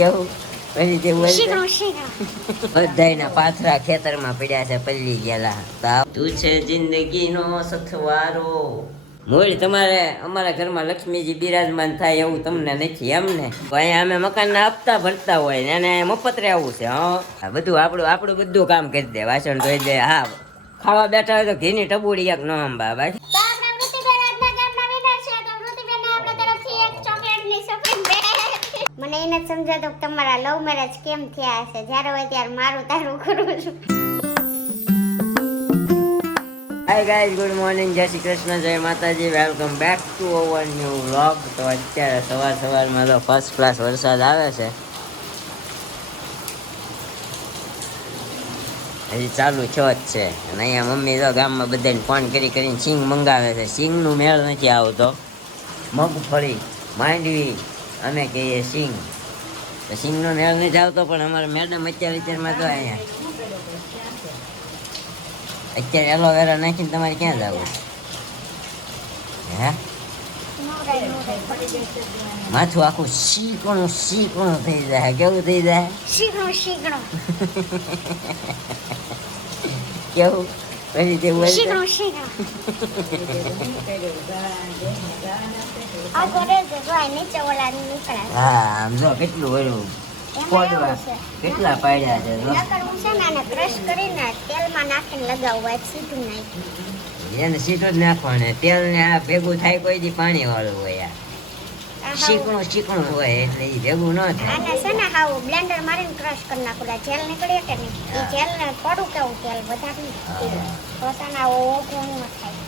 કેવું પછી તે બધાયના પાથરા ખેતરમાં પડ્યા છે પલ્લી ગયેલા. તું છે જિંદગીનો સથવારો. મૂળ તમારે અમારા ઘરમાં લક્ષ્મીજી બિરાજમાન થાય એવું તમને નથી એમ ને? અહીંયા અમે મકાનના હપ્તા ભરતા હોય ને એને મફત રહેવું છે. હા બધું આપણું બધું કામ કરી દે, વાસણ ધોઈ દે. હા ખાવા બેઠા હોય તો ઘીની ટબુડી એક નો અંબા ભાઈ. મને એને સમજાતો તમારા લવ મેરેજ કેમ થયા હશે, જ્યારે હોય ત્યારે મારું તારું કરું છું. હાય ગાઈઝ, ગુડ મોર્નિંગ, જય શ્રી કૃષ્ણ, જય માતાજી, welcome back to our new vlog. તો અત્યારે સવારમાં તો ફર્સ્ટ ક્લાસ વરસાદ આવે છે, હજી ચાલુ છો જ છે. અને અહીંયા મમ્મી તો ગામમાં બધાને ફોન કરીને સિંગ મંગાવે છે. સિંગનું મેળ નથી આવતો. મગફળી, માંડવી, અમે કહીએ સિંગ. તો સિંગનો મેળ નથી આવતો, પણ અમારા મેડમ અત્યારમાં તો અહીંયા અત્યારે એલોવેરા નાખીને તમારે ક્યાં જવું? હે માથું આખું શીકણું થઈ જાય. કેવું થઈ જાય? શીકણું કેવું પછી તે બોલ. હા આમ જો કેટલું ઓલું કોડવા કેટલા પાડ્યા છે. ક્રશ કરીને તેલમાં નાખીને લગાવવા સીધું નાખી એને સીધું જ નાખવાનું. તેલ ને આ ભેગું થાય કોઈ દી પાણી વાળું હોય. શીકણું હોય એટલે એ ભેગું ન થાય. આને છે ને હાવ બ્લેન્ડર મારીને ક્રશ કરી નાખું. જેલ નીકળે કે નહીં એ જેલ ને પડું કેવું તેલ બધા પોતાના ઓગું ન થાય.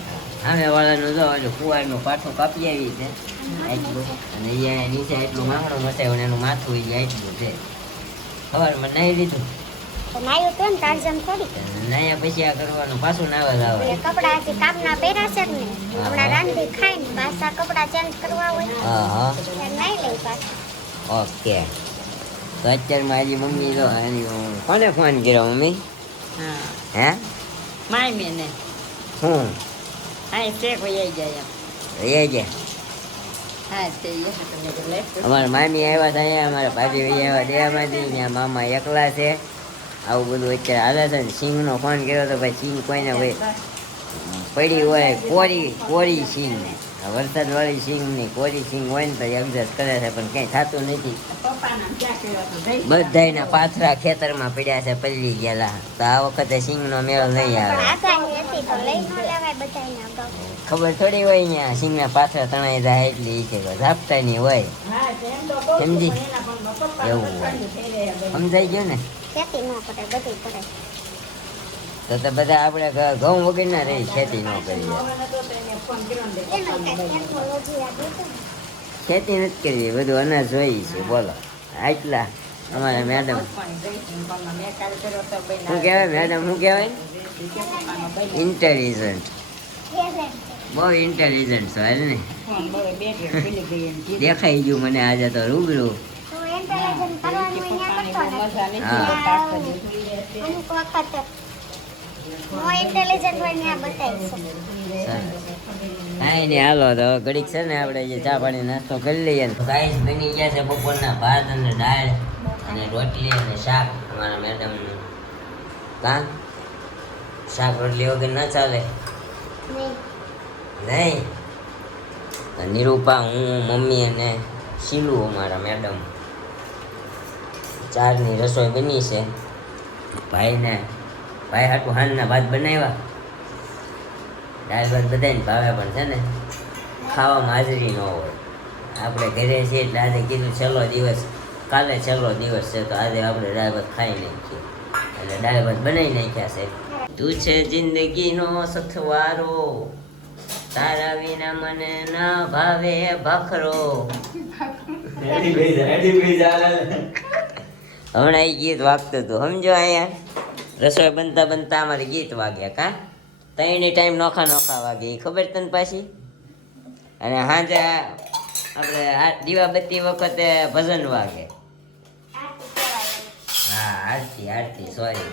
સામે વાળાનું જો ઓલું કુવારનું પાઠું કાપી આવી છે એટલું, અને અહીંયા નીચે એટલું માંગણું મચાવ્યું ને એનું માથું એટલું છે. સવારમાં નાહી લીધું નાયું તો ને તારજમ થોડી નાયા પછી આ કરવાનું પાછું નાવા લાવે. કપડા હજી કામના પહેર્યા છે ને હમણાં રાંધી ખાઈને પાછા કપડા ચેન્જ કરવા હોય. હા નાઈ લઈ પાછા. ઓકે. તો અત્યારમાં હજી મમ્મી તો કોને ફોન કર્યો મમ્મી? હે માય મેને હું હા તે કોઈ આવી જાય એ ગયા હા તે અમારા મામી આવ્યા હતા અહીંયા, અમારા ભાભી આવ્યા દેવામાંથી, ત્યાં મામા એકલા છે. આવું બધું અત્યારે હાલે છે ને. સિંગનો ફોન કર્યો તો ભાઈ સિંગ કોઈને ભાઈ પડી હોય કોરી સિંગ, વરસાદવાળી સિંગની કોરી સિંગ હોય ને તો એડજસ્ટ કરે છે, પણ કંઈ થતું નથી. બધાયના પાથરા ખેતરમાં પડ્યા છે પલ્લી ગયેલા. તો આ વખતે સિંગનો મેળ નહીં આવે. ખબર થોડી હોય અહીંયા સિંગના પાથરા તણાઈ જાય એટલી છે, ઝાપતા નહીં હોય. સમજી એવું હોય, સમજાઈ ગયું ને? તો બધા આપણે ઘઉં વગર ના રહી ખેતી ન કરીએ. ખેતી નથી કરવી, બધું અનાજ જોઈએ છે. બોલો આટલા અમારા મેડમ શું કહેવાય? મેડમ શું કહેવાય? ઇન્ટેલિજન્ટ, બહુ ઇન્ટેલિજન્ટ છો હાલ ને. દેખાઈ ગયું મને આજે તો રૂબરૂ. હાલો તો ઘડીક છે ને આપણે જે ચા પાણી નાસ્તો કરી લઈએ. ગાઈસ બની ગયા છે બપોરના ભાત અને દાળ અને રોટલી અને શાક. અમારા મેડમ કાં શાક રોટલી વગર ના ચાલે નહીં. નિરૂપા, હું, મમ્મી અને શીલુ અમારા મેડમ, ચારની રસોઈ બની છે. ભાઈ હાટું હાનના ભાત બનાવ્યા. દાળ ભાત બધાને ભાવે, પણ છે ને ખાવામાં હાજરી ન હોય. આપણે ઘરે છીએ એટલે આજે કીધું કાલે છેલ્લો દિવસ છે, તો આજે આપણે દાળ ભાત ખાઈ નાખીએ. એટલે દાળ ભાત બનાવી નાખ્યા છે. તું છે જિંદગીનો સથવારો, તારા વિના મને ના ભાવે ભાખરો. હમણાં એ ગીત વાગતું હતું સમજો. અહીંયા રસોઈ બનતા અમારે ગીત વાગ્યા. કા ત્રણેય ટાઈમ નોખા વાગે ખબર તને પાછી. અને સાંજે આપણે દીવાબત્તી વખતે ભજન વાગે. હા આરતી સોરી.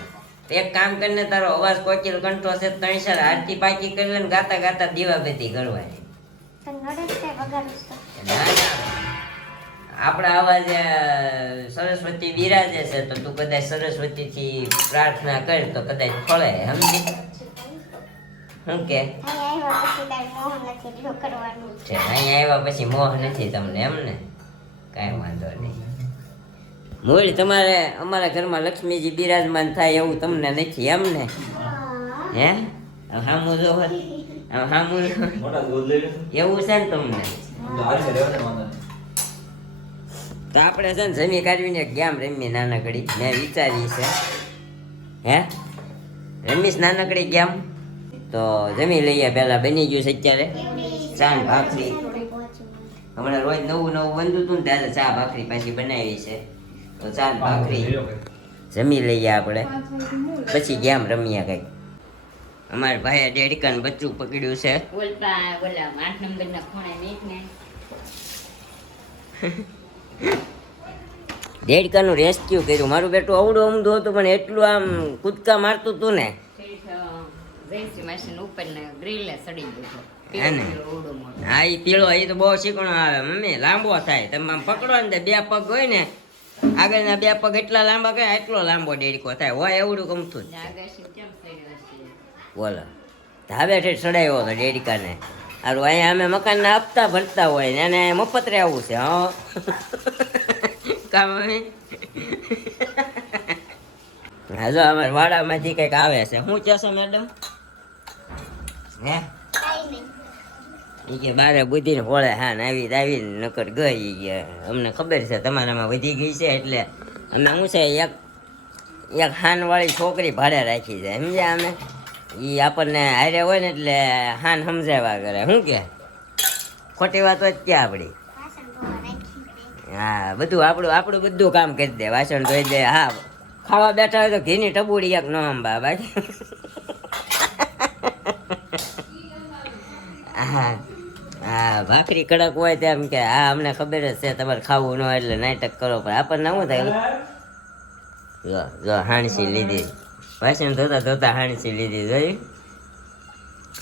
એક કામ કરીને તારો અવાજ કોકિલ કંઠો છે, 3 સાલ આરતી પાકી કરી લે ને ગાતા દીવાબત્તી કરવાની. આપણા આવા જે સરસ્વતી બિરાજે છે તો તું કદાચ સરસ્વતી થી પ્રાર્થના કર તો કદાચ ફળે સમજી શું કે અહીંયા આવ્યા પછી કાંઈ મોહ નથી એટલું કરવાનું. છે અહીંયા આવ્યા પછી મોહ નથી તમને એમ ને કાંઈ વાંધો નહીં મૂળ તમારે અમારા ઘરમાં લક્ષ્મીજી બિરાજમાન થાય એવું તમને નથી એમ ને હે હામું જો હામું એવું છે ને તમને તો આપણે છે ને જમી કાઢવીને ગેમ રમી નાનકડી મેં વિચારી છે હે રમીશ નાનકડી ગેમ તો જમી લઈએ પહેલા બની ગયું છે અત્યારે ચા ને ભાખરી હમણાં રોજ નવું નવું બનતું હતું ને ત્યારે ચા ભાખરી પાછી બનાવી છે તો ચા ને ભાખરી જમી લઈએ આપણે પછી ગેમ રમીએ કંઈક અમારા ભાઈએ ડેડિકાને બચ્ચું પકડ્યું છે ઓલા 8 નંબરના ખૂણે નીક ને ડેડિકાનું રેસ્ક્યુ કર્યું મારું બેટું અવડું અમદું હતું પણ એટલું આમ કૂદકા મારતું હતું ને જયશ્રી મશીન ઉપર ને ગ્રીલે સડી ગયો હે ને? ઓડો મોટો હા એ પીળો એ તો બહુ શીખણો આવે મમ્મી લાંબો થાય તમે આમ પકડો ને તો બે પગ હોય ને આગળના બે પગ એટલા લાંબા કરે એટલો લાંબો ડેડિકો થાય હોય એવડું ગમતું જ આગાશી કેમ સડ્યો છે બોલો ધાબે ઠેઠ ચડાવ્યો હતો ડેડિકાને હારું અહીંયા અમે મકાનના હપ્તા ભરતા હોય ને એને મફત રહેવું છે હા કામ હા જો અમારા વાડામાંથી કંઈક આવે છે શું કહેશો મેડમ હે કાંઈ નહીં. એ કે બારે બુદ્ધિને હોળે હા ને આવી નકર ગઈ ઈ કે અમને ખબર છે તમારામાં વધી ગઈ છે એટલે અમે શું છે એક હાનવાળી છોકરી ભાડે રાખી છે સમજ્યા અમે એ આપણને હારે હોય ને એટલે હાન સમજાવ્યા કરે શું કે ખોટી વાત હોય ક્યાં આપણી વાસણ ધોવા રાખી. હા બધું આપણું બધું કામ કરી દે વાસણ ધોઈ દે હા ખાવા બેઠા હોય તો ઘીની ટબુડી એક ન અંબા બાકી હા હા ભાખરી કડક હોય તેમ કે હા અમને ખબર જ છે તમારે ખાવું ન હોય એટલે નાટક કરો પણ આપણને શું થાય જો જો હાણસી લીધી વાસણ ધોતા હાણસી લીધી જોઈ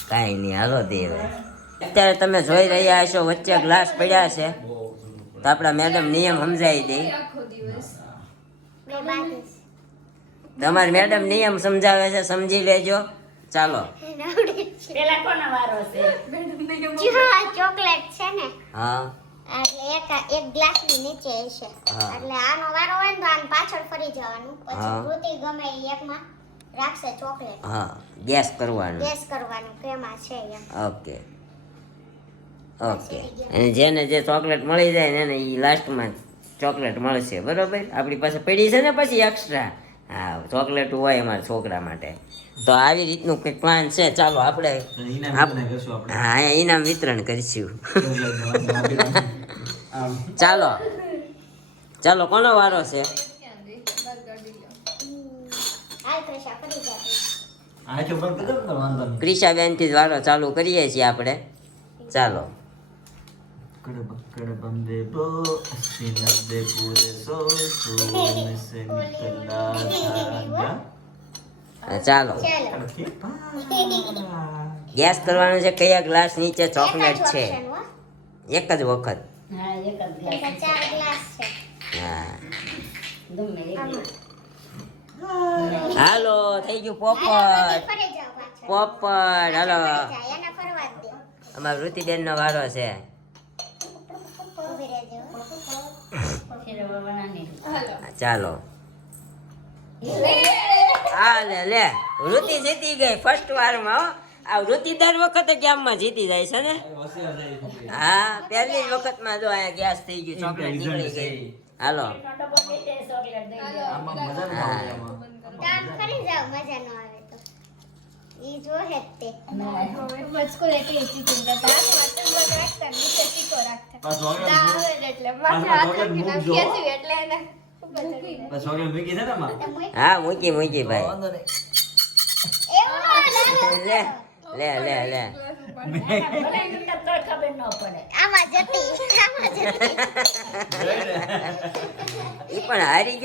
કાંઈ નહીં હાલો દે હવે અત્યારે તમે જોઈ રહ્યા છો વચ્ચે ગ્લાસ પડ્યા છે તો આપણા મેડમ નિયમ સમજાવી દે બે બાજુ. તમારી મેડમ નિયમ સમજાવે છે સમજી લેજો ચાલો પેલા કોનો વારો છે જો આ ચોકલેટ છે ને હા એટલે એક ગ્લાસની નીચે હશે હા. એટલે આનો વારો હોય ને તો આને પાછળ ફરી જવાનું પછી હા. કૃતિ ગમે ઈ એકમાં રાખશે ચોકલેટ હા ગેસ કરવાનું ગેસ કરવાનું કેમાં છે એમ ઓકે ઓકે અને જેને જે ચોકલેટ મળી જાય ને એને એ લાસ્ટમાં ચોકલેટ મળશે બરોબર આપણી પાસે પડી છે ને પછી એક્સ્ટ્રા હા ચોકલેટ હોય અમારા છોકરા માટે તો આવી રીતનું કંઈક પ્લાન છે ચાલો આપણે હા ઇનામ વિતરણ કરીશું ચાલો ચાલો કોનો વારો છે હાલ પ્રેશા ફરી જાય ક્રિશાબેન થી વારો ચાલુ કરીએ છીએ આપણે ચાલો कड़बम दे बो अस्सी नब्बे पूरे 100 में से निकला धागा ચાલો ચાલો ગેસ કરવાનું છે કયા ગ્લાસ નીચે ચોકલેટ છે એક જ option હો. એક જ વખત હા એક જ એટલે ગ્લાસ 4 ગ્લાસ છે હા ગમે એ આમાં. હાલો થઈ ગયું પોપટ ફરી જાઓ પાછળ પોપટ હાલો જાય એને ફરવા જ દે અમારા ઋતિબેન નો વારો છે ઊભી રહેજો ફેરવા બનાની ચાલો હા લે ઋતિ જીતી ગઈ ફર્સ્ટ વારમાં હો. આ ઋતિ દર વખતે ગેમમાં જીતી જાય છે ને હા પહેલી જ વખતમાં જો અહીંયા ગેસ થઈ ગયું ચોકલેટ નીકળી ગઈ હાલો કામ કરી જાઓ મજા ન આવે તો ઈ જોહે જ તે હા મૂકી ભાઈ એવું ન લે લે લે લે ખબર ન પડે આમાં જતી ઈ પણ હારી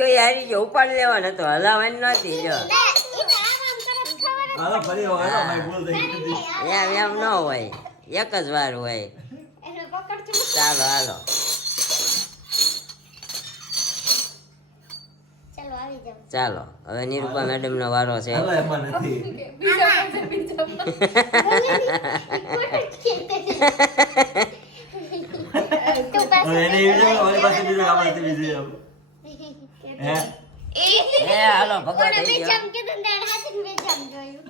ગયો ઉપાડ લેવાનો હતો હલાવાની નહોતી જો લે ઈ તો આમ કરે ખબર જ હાલો ફરી હાલો ભાઈ ભૂલ થઈ ગઈ એમ ન હોય એક જ વાર હોય એને પકડતું ચાલો હાલો આવી જાવ. ચાલો હવે નિરૂપા મેડમ નો વારો છે. હાલો એમાં નથી. તું પાસે હવે એને એવી જગ્યાએ ઓલી પાસે બીજું આપણે તે બીજું આમ. હે? એ હાલો ભગવાન કોને થઈ ગયો. બેજામ કીધું ને તારે હાથીને બેજામ જોયું.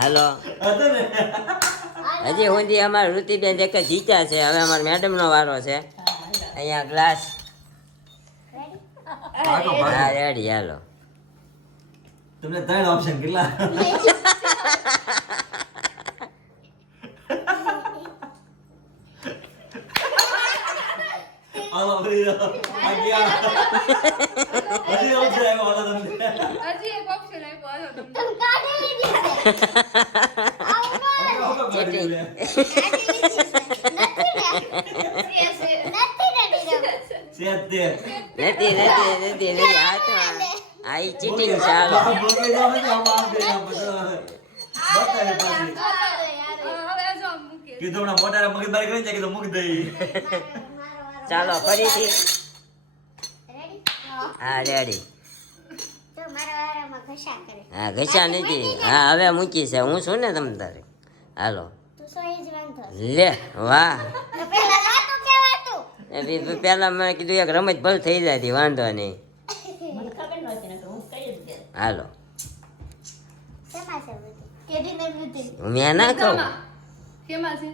હાલો હતો ને? હજી સુધી અમારે ઋતિબેન એક જ જીત્યા છે. હવે અમારા મેડમ નો વારો છે. અહીંયા ગ્લાસ. ભાગો, ભાગો. હા રેડી હાલો. તમને 3 ઓપ્શન કેટલા? હાલો ફરી જાઓ. આ ગયા. હજી option આવ્યો હાલો તમને. હજી એક ઓપ્શન આપ્યો હાલો તમને. તમે કાઢી લીધી છે. આવું ન હવે કાઢી લે. નથી ને 70. નથી હાથમાં આ ઈ ચીટિંગ છે. હાલો બોલી જાઓ ને આમ આમ દે આમ બધું. બતાવે પાછી. હવે આ જો મૂકી કીધું હમણાં મોટા મગજમારી કરી છે કીધું મૂકી દઈ. ચાલો ફરીથી. રેડી હા રેડી. તો મારા વારામાં ઘસા કરે. હા ઘસા નથી. હા હવે મૂકી છે. હું છું ને તમ તારે. હાલો તું સો એ જ વાંધો છે. લે વાહ. તો પેલા વાતું કેવાતું. પેલા મેં કીધું એક રમત ભલ થઈ જાય હતી, વાંધો નહીં. હાલો શેમાં છે બધું? કેદીને બધું. મેં ના કહું. કેમાં છે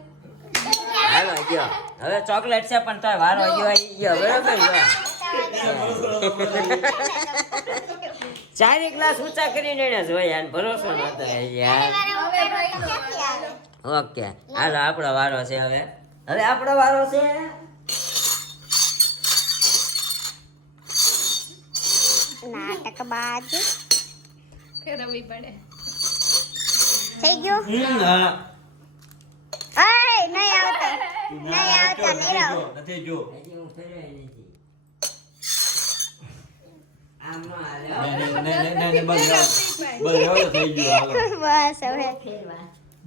હાલો ગયો. હવે ચોકલેટ છે પણ તોય વારો ગયો આવી ગયો. બરોબર છે. ચારે ગ્લાસ ઊંચા કરીને એને જોયા અને ભરોસો નતો યાર. ઓકે હાલો આપણો વારો છે હવે. હવે આપણો વારો છે. નાટકબાજ ફેરવવી પડે થઈ ગયું. હા. ઓય નહીં આવતો. નહીં આવતો નીરવ. નથી જો. હજી હું ફેરવ્યો નથી. આમ નો હાલે હો. નહીં, બસ જાઓ. બસ જાઓ તો થઈ ગયું હાલો. બસ હવે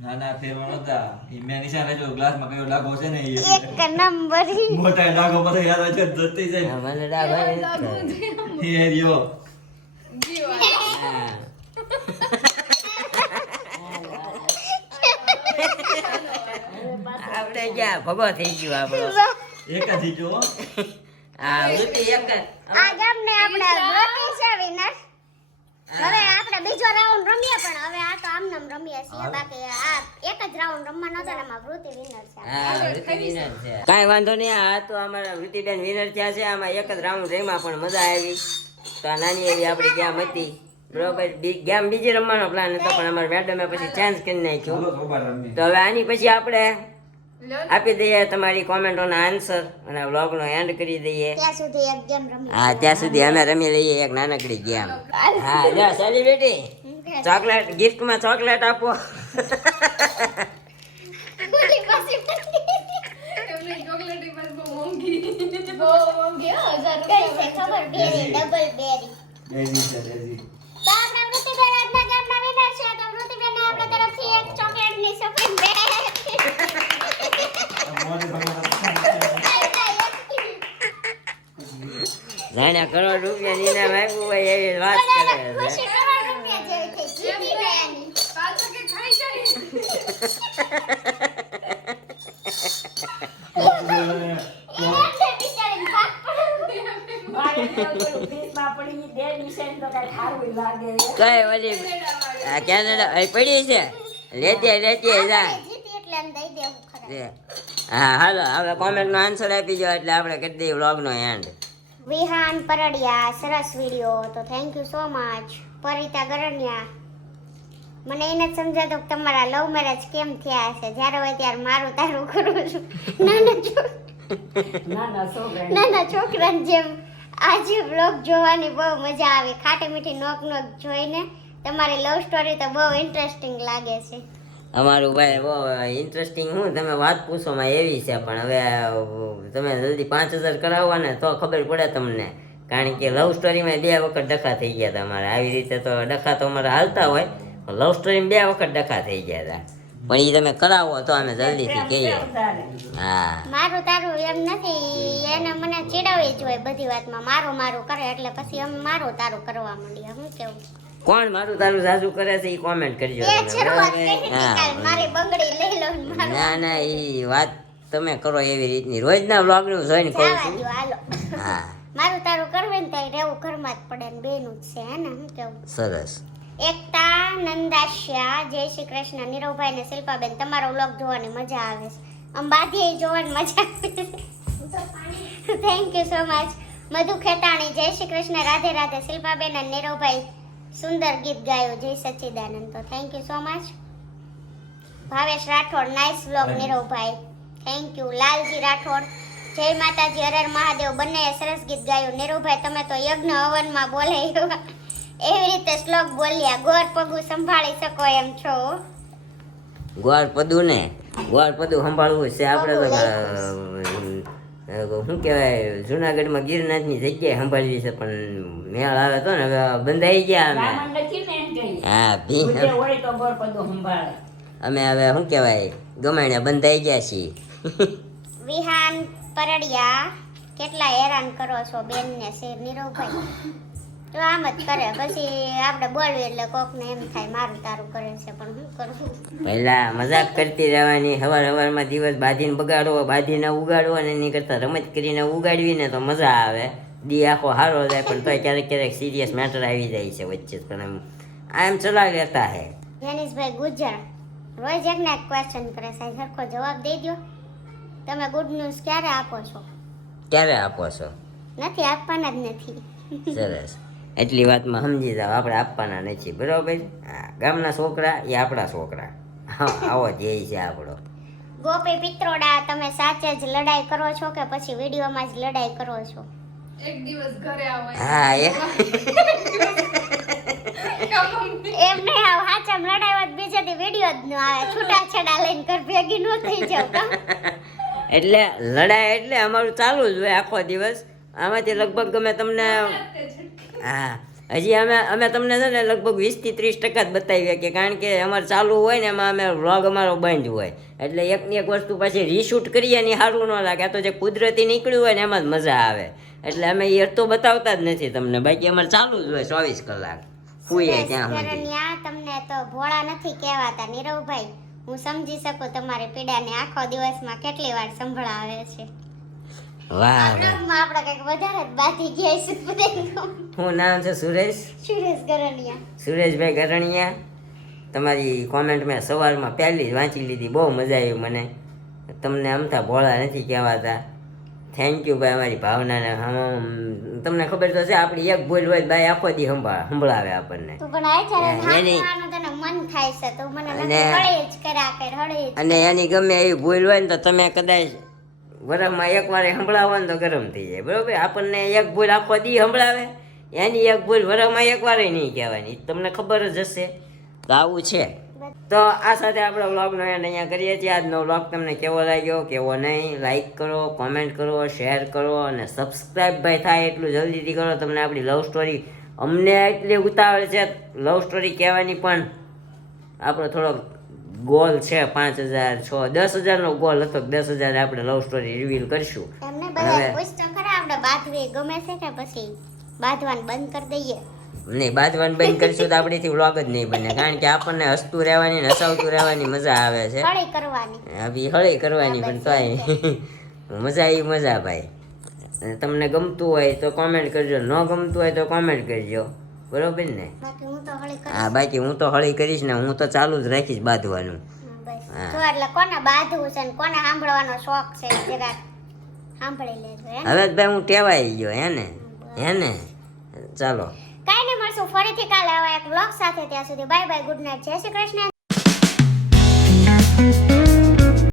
ના ના ફેરવા નતા. ઈ મેં નિશાન રાખ્યો ગ્લાસમાં કયો ડાઘો છે ને ઈ એક નંબર. મોટા ડાઘો પાસે યાદ આવે છે જતી જાય. હા, મને ડાભાઈ નથી એ રહ્યો. જીવ હા. આપણે ક્યાં ભગો થઈ ગયો આપણો. એક જ જો. હા વૃત્તિ એક જ. આ ગામને આપણે રોટી છે વિનર. હવે આપણે બીજો રાઉન્ડ રમીએ પણ હવે આ તો આમનામ રમીએ છીએ. બાકી આ એક જ રાઉન્ડ રમવાનો હતો ને એમાં વૃત્તિ વિનર છે. હા વૃત્તિ winner છે. કાંઈ વાંધો નહીં. આ તો અમારા વૃત્તિબેન વિનર થયા છે. આમાં એક જ રાઉન્ડ રમ્યા પણ મજા આવી. તો આ નાની એવી આપણી ગેમ હતી. બરોબર ગેમ બીજી રમવાનો પ્લાન હતો પણ અમારા મેડમે પછી ચેન્જ કરી નાખ્યું. તો હવે આની પછી આપણે આપી દઈએ તમારી કોમેન્ટોના આન્સર અને વ્લોગનો એન્ડ કરી દઈએ. ત્યાં સુધી એક ગેમ રમી. હા ત્યાં સુધી અમે રમી લઈએ એક નાનકડી ગેમ. હા જા સાલી બેટી ચોકલેટ ગિફ્ટમાં ચોકલેટ આપો. બોલી પાછી એમની ચોકલેટ પર બહુ મોંઘી બહુ મોંઘી હો 1000 રૂપિયા છે ખબર બેરી ડબલ બેરી. ડેઝી છે ડેઝી. તો આપણે વૃત્તિબેન આજના ગેમના વિનર છે. તો વૃત્તિબેનને આપણે તરફથી એક ચોકલેટની સફેદ બેગ. મોઢે ભગવાન જાણ્યા કરોડ રૂપિયા ઇનામ આપ્યું હોય એવી વાત કરે છે. ખુશી કરોડ રૂપિયા જેવી થઈ જીતી ગયાની. પાછો કે ખાઈ જાય એને બિચારીને ભાગ કઈ ઓલી આ કેનેડા અહીં પડી છે. લેતી જા. જીતી એટલે એમ દઈ દેવું ખરા. હા હાલો હવે કોમેન્ટનો આન્સર આપી દો એટલે આપણે કરી દઈએ વ્લોગનો એન્ડ. વિહાન પરડિયા સરસ વિડિયો. તો થેન્ક યુ સો મચ. પરિતા ગરણિયા મને એ નથી સમજાતું કે તમારા લવ મેરેજ કેમ થયા હશે. જ્યારે હોય ત્યારે મારું તારું કરું છું. નાના છોકરાની જેમ આજે બ્લોગ જોવાની બહુ મજા આવે. ખાટી મીઠી નોક નોક જોઈને તમારી લવ સ્ટોરી તો બહુ ઇન્ટરેસ્ટિંગ લાગે છે. અમારું ભાઈ બહુ ઇન્ટરેસ્ટિંગ હું તમે વાત પૂછોમાં એવી છે પણ હવે તમે જલ્દી 5000 કરાવવા ને તો ખબર પડે તમને. કારણ કે લવ સ્ટોરીમાં 2 વખત ડખા થઈ ગયા હતા અમારે. આવી રીતે તો ડખા તો અમારે હાલતા હોય લવ સ્ટોરીમાં 2 વખત ડખા થઈ ગયા હતા. પણ એ તમે કરાવો તો અમે જલ્દીથી કહીએ. હા મારું તારું એમ નથી, એને મને ચીડવી જ હોય બધી વાતમાં, મારું મારું કરે એટલે પછી અમે મારું તારું કરવા માંડીએ. શું કેવું? કોણ મારું તારું સાસુ કરે છે એ કોમેન્ટ કરજો એ તમે, શરૂઆત બરાબર? કરી હતી હા. કાલ, મારી બંગડી લઈ લો ને મારું ના ના એ વાત તમે કરો એવી રીતની રોજના વ્લોગ નું જોઈને કહું જવા છું. દ્યો, હાલો. હા મારું તારું કરવે ને ત્યાં રહેવું ઘરમાં જ પડે ને બેનું જ છે હે ને. શું કેવું? સરસ. એકતા નંદાશ્યા, જય શ્રી કૃષ્ણ. નીરવભાઈ ને શિલ્પાબેન, તમારો વ્લોગ જોવાની મજા આવે છે. અંબાધી જોવાની મજા આવે છે. Thank you so much. Madhu Khetani, જય શ્રી કૃષ્ણ, રાધે રાધે. શિલ્પાબેન અને નીરવભાઈ સુંદર ગીત ગાયું, જય સચ્ચિદાનંદ. તો thank you so much. Bhavesh Rathod, nice vlog નીરવભાઈ, થેન્ક યુ. લાલજી રાઠોડ, જય માતાજી, હર મહાદેવ. બંનેએ સરસ ગીત ગાયું. નીરવભાઈ તમે તો યજ્ઞ હવનમાં બોલે એવી રીતે શ્લોક બોલ્યા. ગોર પગું સંભાળી શકો એમ છો. ગોળ પદું ને ગોળ પદું સંભાળવું છે આપણે તો શું કહેવાય જુનાગઢમાં ગિરનાથની જગ્યાએ સંભાળવી છે પણ મેળ આવે તો ને હવે બંધાઈ ગયા અમે. હા અમે હવે શું કહેવાય ગમાણ્યા બંધાઈ ગયા છીએ. વિહાન પરડિયા, કેટલા હેરાન કરો છો બેનને છે નીરવભાઈ. તો આમ જ કરે, પછી આપણે બોલવી એટલે કોકને એમ થાય મારું તારું કરે છે, પણ શું કરવું? પહેલા મજાક કરતી રહેવાની, સવારમાં દિવસ બાંધીને બગાડવો, બાંધીને ઉગાડવો, અને એની કરતાં રમત કરીને ઉગાડવી ને તો મજા આવે, દી આખો સારો જાય. પણ તોય ક્યારેક ક્યારેક સિરિયસ મેટર આવી જાય છે વચ્ચે, પણ એમ ચલા લેતા હે. જેનિશભાઈ ગુજર રોજ એક ને એક ક્વેશ્ચન કરે છે, સરખો જવાબ દઈ દો. તમે ગુડ ન્યૂઝ ક્યારે આપો છો? ક્યારે આપો છો? નથી આપવાના જ નથી. સરસ, એટલી વાતમાં સમજી જાવ, આપણે આપવાના નથી, બરોબર? હા, ગામના છોકરા એ આપણા છોકરા. હા, આવો ધ્યેય છે આપણો. ગોપી પિત્રોડા, તમે સાચે જ લડાઈ કરો છો કે પછી વિડીયોમાં જ લડાઈ કરો છો? એક દિવસ ઘરે આવો હા એમ નહીં, આવ હાચમ લડાઈ વાત બીજે દી વિડીયો જ ન આવે, છૂટાછેડા લઈને ઘર ભેગી ન થઈ જાવ કાં? એટલે લડાઈ એટલે અમારું ચાલુ જ હોય આખો દિવસ. આમાંથી લગભગ અમે તમને હા હજી અમે તમને છે ને લગભગ 20 થી 30% જ બતાવીએ કે કારણ કે અમારે ચાલુ હોય ને એમાં અમે વ્લોગ અમારો બંધ હોય એટલે એકની એક વસ્તુ પાછી રીશૂટ કરીએ ને સારું ન લાગે. આ તો જે કુદરતી નીકળ્યું હોય ને એમાં જ મજા આવે એટલે અમે એ તો બતાવતા જ નથી તમને, બાકી અમારે ચાલુ જ હોય 24 કલાક ફૂઈએ ત્યાં સુધી. કરણિયા, તમને તો ભોળા નથી કહેવાતા નીરવભાઈ. હું સમજી શકું તમારી પીડાને, આખો દિવસમાં કેટલી વાર સંભળાવે છે. વાહ વાહ. વ્લોગમાં આપણે કંઈક વધારે જ બાકી ગયા છે બધાયનું. શું નામ છે? સુરેશ? સુરેશ ગરણિયા. સુરેશભાઈ ગરણિયા, તમારી કોમેન્ટ મેં સવારમાં પહેલી જ વાંચી લીધી, બહુ મજા આવી મને. તમને અમથા ભોળા નથી કહેવાતા. થેન્ક યુ ભાઈ. અમારી ભાવનાને તમને ખબર તો છે આપણી એક ભૂલ હોય ભાઈ આખો દી સંભળાવે આપણને. તું પણ આય છે ને, એની- હાંકવાનું તને મન થાય છે તો મને અને- નથી હળે જ કર્યા કર, હળે જ. અને એની ગમે એવી ભૂલ હોય ને તો તમે કદાચ વરસમાં એક વાર સંભળાવો ને તો ગરમ થઈ જાય, બરોબર? આપણને એક ભૂલ આખો દી સંભળાવે, એની એક ભૂલ વરસમાં એક વાર નહીં કહેવાની, તમને ખબર જ હશે. તો આવું છે. તો આ સાથે આપણે વ્લોગનો એન્ડ અહીંયા કરીએ છીએ. આજનો વ્લોગ તમને કેવો લાગ્યો કેવો નહીં, લાઈક કરો, કોમેન્ટ કરો, શેર કરો અને સબસ્ક્રાઈબ ભાઈ થાય એટલું જલ્દીથી કરો. તમને આપણી લવ સ્ટોરી અમને એટલી ઉતાવળ છે લવ સ્ટોરી કહેવાની, પણ આપણો થોડો ગોલ છે 5000 10,000નો ગોલ હતો. 10,000 આપણે લવ સ્ટોરી રિવીલ કરશું. એમને બધા પૂછતો ખરા આપણે બાંધવી ગમે છે કે પછી બાંધવાનું બંધ કરી દઈએ? નહીં, બાંધવાનું બંધ કરીશું તો આપણીથી વ્લોગ જ નહીં બને, કારણ કે આપણને હસતું રહેવાની ને હસાવતું રહેવાની મજા આવે છે. હળી કરવાની. આવી હળી કરવાની પણ તોય મજા આવી મજા ભાઈ. અને તમને ગમતું હોય તો કોમેન્ટ કરજો, ન ગમતું હોય તો કોમેન્ટ કરજો, બરોબર ને? બાકી હું તો હળી કરીશ. હા, બાકી હું તો હળી કરીશ ને, હું તો ચાલુ જ રાખીશ બાંધવાનું. બસ હા. જો એટલે કોને બાંધવું છે ને કોને સાંભળવાનો શોખ છે જરાક સાંભળી લેજો હે ને? હવે જ ભાઈ હું ટેવાઈ ગયો હે ને ચાલો. કાંઈ નહીં, મળશું ફરીથી કાલે આવા એક વ્લોગ સાથે. ત્યાં સુધી બાય બાય, ગુડ નાઇટ, જય શ્રી કૃષ્ણ.